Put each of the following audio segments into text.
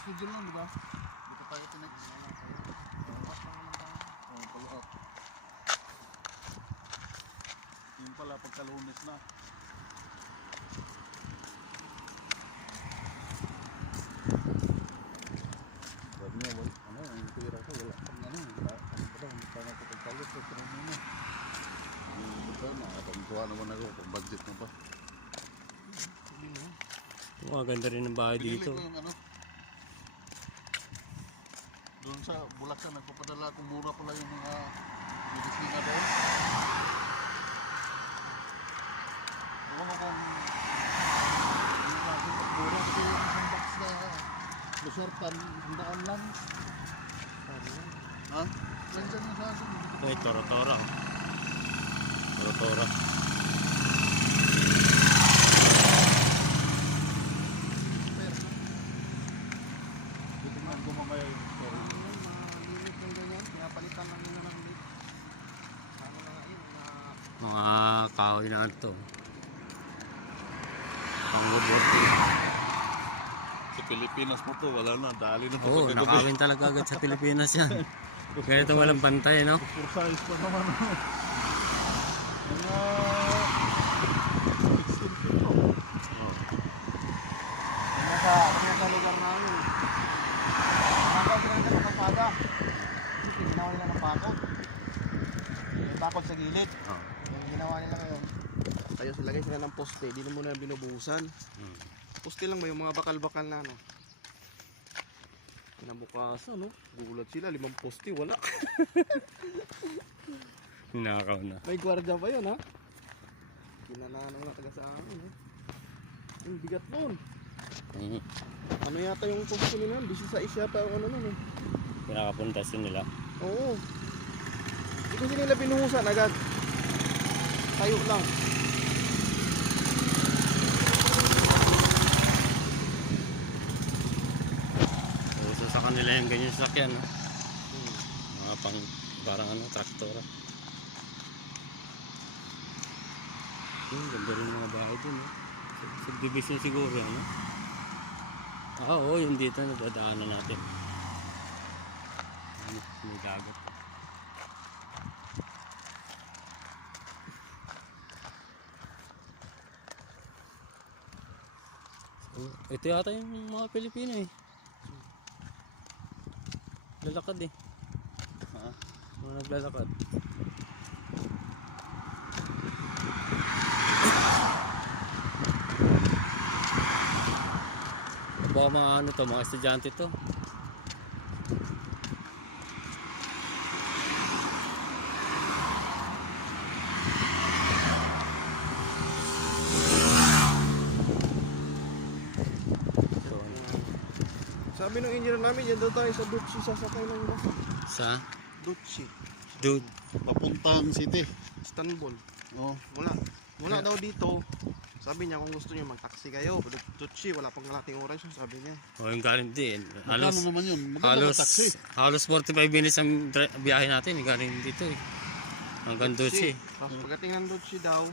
schedule lang, di ba? Hindi ka tayo tinex. Follow up. Yung pala, pagka-Lunes na. Sabi niya, ano, yung tira ko, wala pang ano, hindi pa nakapagpalit sa train mo na. Yung ito na, pagkuha naman ako, pang budget na pa. Oh, ganda rin ng bahay dito. Pinili ko yung ano, doon sa Bulacan, nagpapadala kung mura pala yung mga medisina doon. Ewan ko kung yung natin mura kasi yung isang box na lusortan, handaan lang. Ha? Nandiyan yung sa akin. Ay, tora-tora. Tora-tora. Titingnan ko mamaya yung story. Limit yung ganyan, pinapalitan lang nila ng limit. Ano na nga yun, Mga kahoy na ito. Pang woodworking. Sa Pilipinas mo to, wala na, dali na po Oo, pagkagabi. nakawin talaga agad sa Pilipinas yan. Ganito walang pantay, no? For size pa naman. Mga 16 feet to. sa lugar namin. Bakit sila nila ng paga? Ginawa nila ng bakod. Yung bakod sa gilid. Oh. Yung ginawa nila ngayon. Tayo sila guys sila ng poste, di na muna binubuhusan. Poste lang ba yung mga bakal-bakal na ano? Kinabukasan, no? Gulat sila, 5 poste, wala. Hinakaw na. May gwardiya pa yun, ha? Kinananang na taga sa amin, eh. Yung bigat nun. Ano yata yung poste nila? 16 yata yung ano nun, eh. Pinakapuntasin nila. Oo. Hindi kasi nila binuhusan agad. Tayo lang. Uso sa kanila yung ganyan sakyan, no? Mga pang, parang ano, traktora. Ganda rin mga bahay dun, no? Subdivision siguro, ano? Oo, yung dito, nadadaanan natin. May dagat. So, ito yata yung mga Pilipino eh. Lalakad eh. Ha? Mga naglalakad. Baka mga ano to, mga estudyante to. Sabi ng engineer namin, dyan daw tayo sa Dutsi sasakay ng bus. Sa Dutsi. dude. Papuntang city. Istanbul. Oh. Mula daw dito. Sabi niya kung gusto niyo mag-taxi kayo. Dutsi, wala pang kalating oras yun, sabi niya. O yung galing din. Magkano Halos, naman yun? Magkano ba taxi? halos 45 minutes ang biyahe natin. Galing dito eh. Hanggang Dutsi. Tapos pagdating ng Dutsi daw,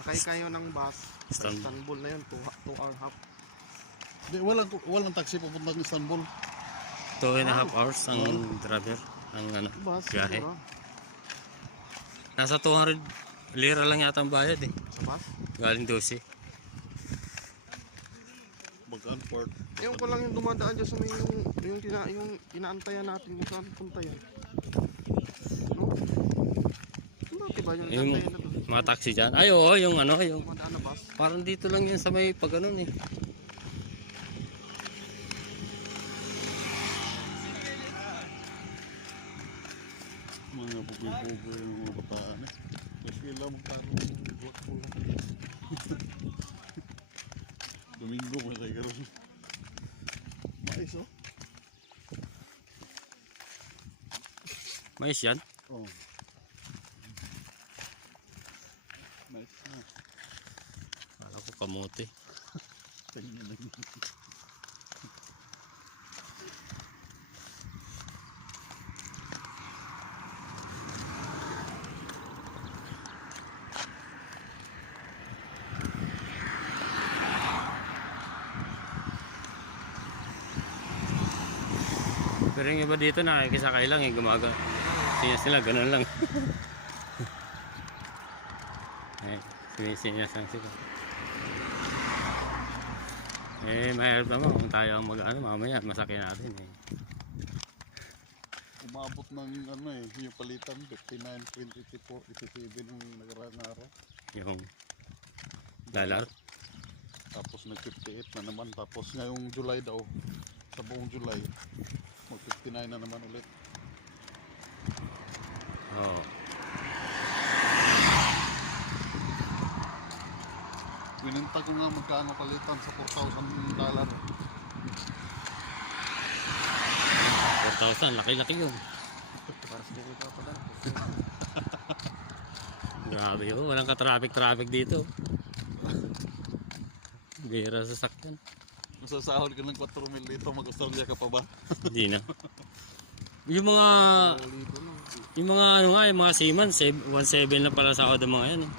sakay kayo ng bus. Sa Istanbul. Istanbul na yun, 2 hour half. Di, walang taxi papuntang Istanbul. 2.5 hours ang driver. Ang ano, Bus, biyahe. siguro. Nasa 200 lira lang yata ang bayad eh. Sa bus. Galing Dutsi. Mag-unport. Yung pa lang yung dumadaan dyan sa may yung inaantayan natin kung saan punta yan. No? Dati ba yung Yung inaantayan na doon? mga taxi dyan. Ay oo, yung ano, yung Dumadaan na bus. parang dito lang yun sa may pag ano eh. Mga bugoy-bugoy yung mga bataan eh. Kasi lang magkano yung work ko lang. Domingo mo sa ikaroon. Mais oh. Mais yan. Oh. Mais na. Kala ko kamote. Tingnan lang. Pero yung iba dito nakikisakay lang eh, gumaga. Sinyas sila, ganun lang. Eh, sinisinyas lang sila. Eh, mahirap naman kung tayo ang mag-ano, mamaya masakay natin eh. Umabot ng ano eh, yung palitan 59, 24, 87 yung nagarang araw. Yung dollar. Tapos nag 58 na naman. Tapos ngayong July daw, sa buong July, mag 59 na naman ulit. Oo. Binenta ko nga magkano palitan sa $4,000. 4,000, laki-laki yun. Para sa kanya pa dala. Grabe yun, walang ka-traffic dito. Bira sa sakyan. Masasahod ka ng 4 mil dito, mag-Australia ka pa ba? Hindi na. Yung mga ano nga, yung mga seaman, 1.7 na pala sa ng mga yan. Eh.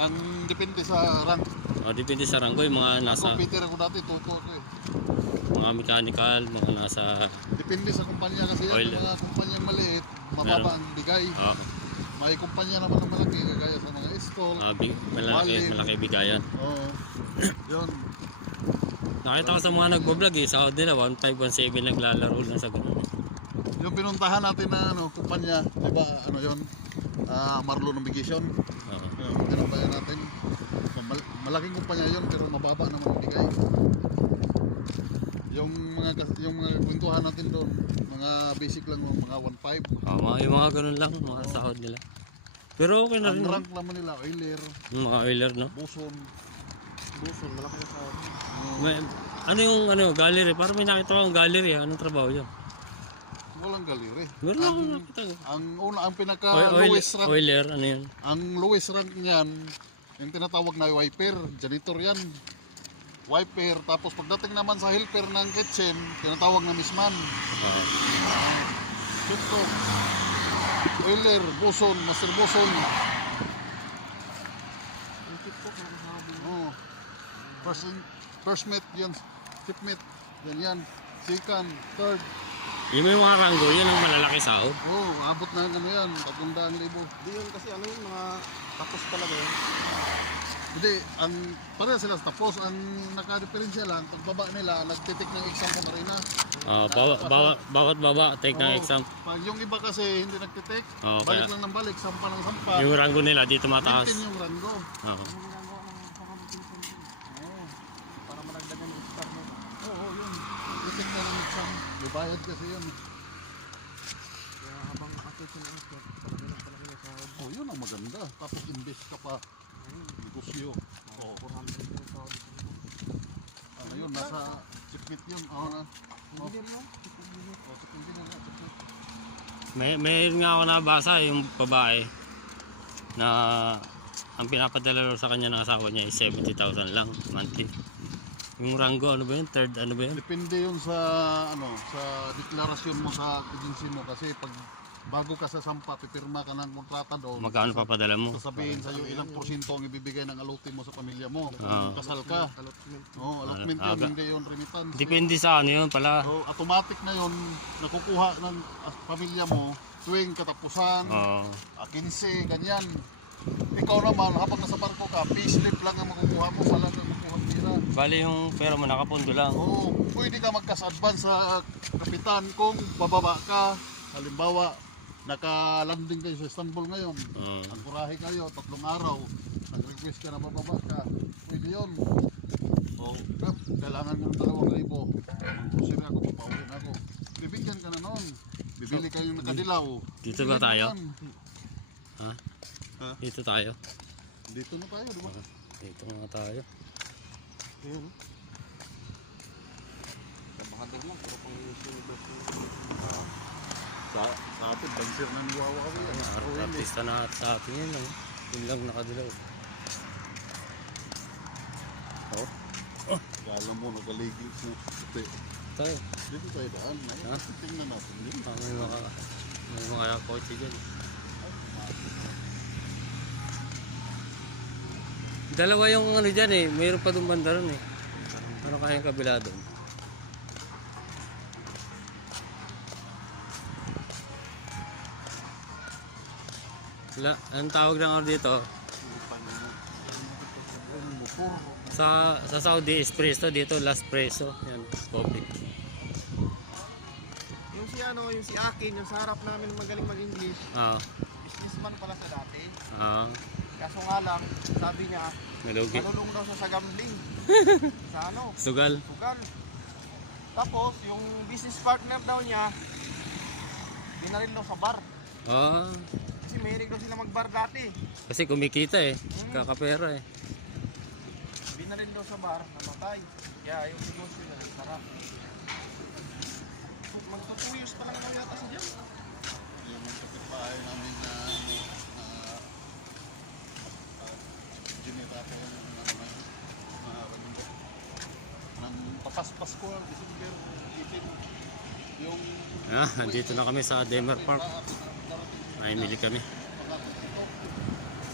Ang depende sa rank. O, depende sa ranggo, yung mga nasa, Computer ako dati, tuto ako eh. mga mechanical, mga nasa, Depende sa kumpanya kasi yan, Oil. yung mga kumpanyang maliit, mababa ang bigay. May kumpanya naman ng malaki, kagaya sa mga Istol. malaki bigayan. Oo. Yun. Nakita ko sa mga nagbo-vlog eh, sa nila 1.5, 1.7 naglalaro lang sa ganun. Yung pinuntahan natin na ano, kumpanya, di ba ano yun? Marlo Navigation. Oo. Yung tinambayan natin. So, malaking kumpanya yun pero mababa naman ang bigay. Yung mga kwentuhan natin doon, mga basic lang, mga 1.5. Yung mga ganun lang, mga sahod nila. Pero okay na Ang rin. rank naman nila, oiler, Yung mga oiler, no? buson. Buson, malaki na sa akin. Ano yung gallery? Parang may nakita ko ang gallery. Anong trabaho yun? Walang galiri. Meron akong nakita. Ang pinaka lowest rank, Oiler, ano yun? ang lowest rank niyan, yung tinatawag na wiper, janitor yan. Wiper, tapos pagdating naman sa helper ng kitchen, tinatawag na misman. Ito, oiler, buson, master buson. Oh. First mate yan, fifth mate, yan, second, third. Yung may mga ranggo, yun ang malalaki sahod. Oh, abot na ano yan, 300,000. Hindi yun kasi ano yun, mga tapos talaga yun. Hindi, ang pareha sila tapos, ang naka-diferensya lang, pagbaba nila, nagtitik ng exam pa rin na. Bawat baba, take ng Oo. exam. Yung iba kasi hindi nagtitik, Oo, balik kaya- lang ng balik, sampa ng sampa. Yung ranggo nila dito mataas. 15 yung ranggo. Oo. Oo, Para malagdagan yung star mo. oo, yun. Titik na ng exam. Bibayad kasi yun. Kaya habang nakakit yung anak, palagi lang palaki yung sahod. Oh, yun ang maganda. Tapos invest ka pa. Negosyo. Oh, 400 yung sahod. ano yun, nasa chipit yun. Oo na. Oh, Engineer mo? chip engineer na, chipit. Mayroon nga ako nabasa yung babae na ang pinapadala sa kanya ng asawa niya is 70,000 lang monthly. Yung ranggo, ano ba yun? Third, ano ba yun? Depende yun sa sa deklarasyon mo sa agency mo kasi pag bago ka sa sampa, pipirma ka ng kontrata doon. Magkano papadala mo? Sasabihin sa iyo ilang porsyento ang ibibigay ng alote mo sa pamilya mo. Oo. Kasal ka. Allotment. Oh, allotment yun, hindi yun remittance. Depende sa ano yun pala. So, automatic na yun, nakukuha ng pamilya mo tuwing katapusan, Oo. 15, ganyan. Ikaw naman, habang nasa barko ka, payslip lang ang makukuha mo, wala kang makukuha nila. Bali yung pera mo nakapundo lang. Oo, pwede ka magkas-advance sa kapitan kung bababa ka. Halimbawa, naka-landing kayo sa Istanbul ngayon. Oo. Ang kurahe kayo, 3 araw. Nag-request ka na bababa ka. Pwede yun. O, kailangan mo ng 2,000. Magpusin ako, papauwi na ako. Bibigyan ka na noon. Bibili kayo ng kadilaw. Dito ba Bibili tayo? mo yan. Ha? Ha? Dito tayo. Dito na tayo, di ba? Dito nga tayo. Ayun. Kabahadog lang, pero pang university. Sa atin, bansir ng Wawawi. Artista na sa atin yun. Ano? Yun lang nakadilaw. Kala mo, nagaligil mo. Tayo. Dito tayo daan. Ha? Tingnan natin yun. May mga kotse dyan. Dalawa yung ano dyan eh. Mayroon pa doon banda ron eh. Ano kaya yung kabila doon? Ang tawag ng order dito, Motor. sa Saudi espresso, dito last preso. Yan, coffee. Yung si Akin, yung sa harap namin magaling mag-English, Ah, businessman pala sa dati. ah, Kaso nga lang, sabi niya, nalugi. malulong daw siya sa gambling. Sa ano, Sugal. sugal. Tapos, yung business partner daw niya, binaril daw sa bar. Ah, Kasi mahilig daw sila mag-bar dati. kasi kumikita eh. Kakapera eh. Binaril daw sa bar, namatay. Kaya yung negosyo niya, sarap. Magtutuyos pa lang daw yata siya dyan. Yung kapitbahay namin na generator ng papaspas ko December 18 yung Ah, nandito na kami sa Demer Park. Namimili kami.